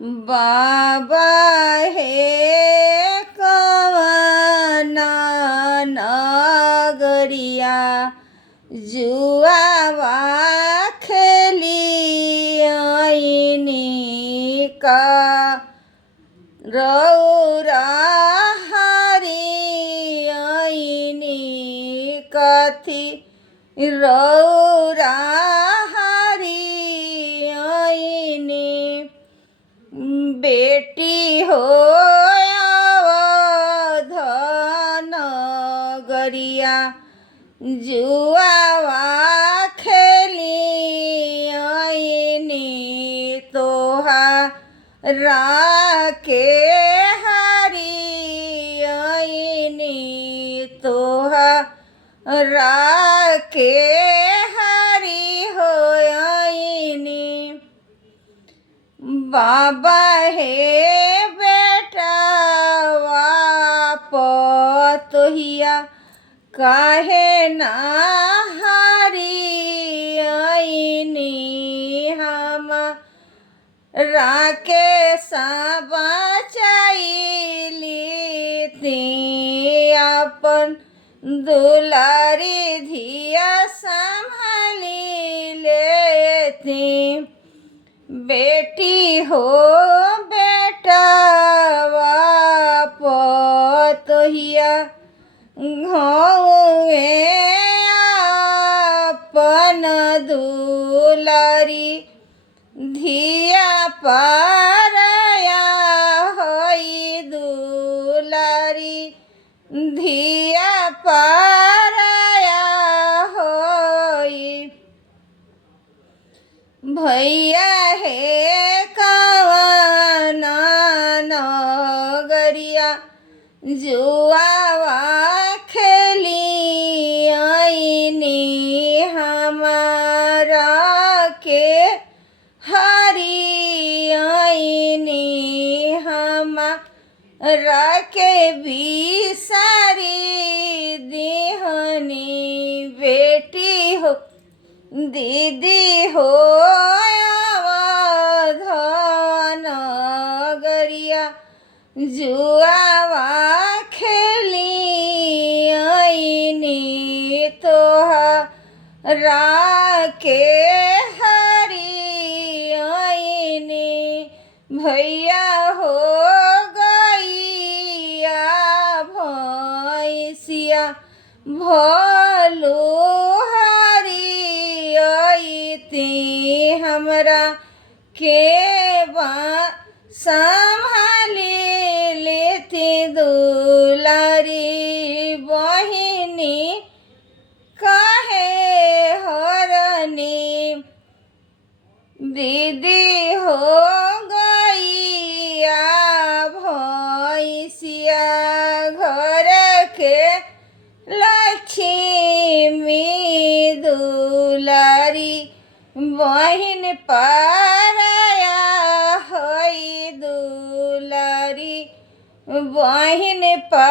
बाबा हे कवना नगरिया जुआवा खेली आईनी का रौरा हरी आईनी कथी रौरा हरी आईनी बेटी हो अवधन गरिया जुआवा खेली आईनी तोहारा के हरी आईनी तोहारा के हरी हो आईनी बाबा हे बेटा पतोहिया काहे ना हरी आईनी हमरा के सब चाइली थी अपन दुलारी धिया संभाली लेती बेटी हो बेटा पतोहिया घोवे अपन दुलारी धिया पारया होई दुलारी धिया पारया होई भैया हे कवना नगरिया जुआवा खेली आईनी हमारा के हरी आईनी हमारा के बिसारी दिहनी बेटी हो दीदी हो अवधन गरिया जुआवा खेली आईनी तोहरा के हरी आईनी भैया हो गईया भैंसिया भोलू हरी आईती हमरा के संभाली लेती दुलारी बहिनी काहे हरनी दीदी हो गईया भैंसिया घर के लक्ष्मी दुलारी बहिन पारया होई दुलारी बहिन पा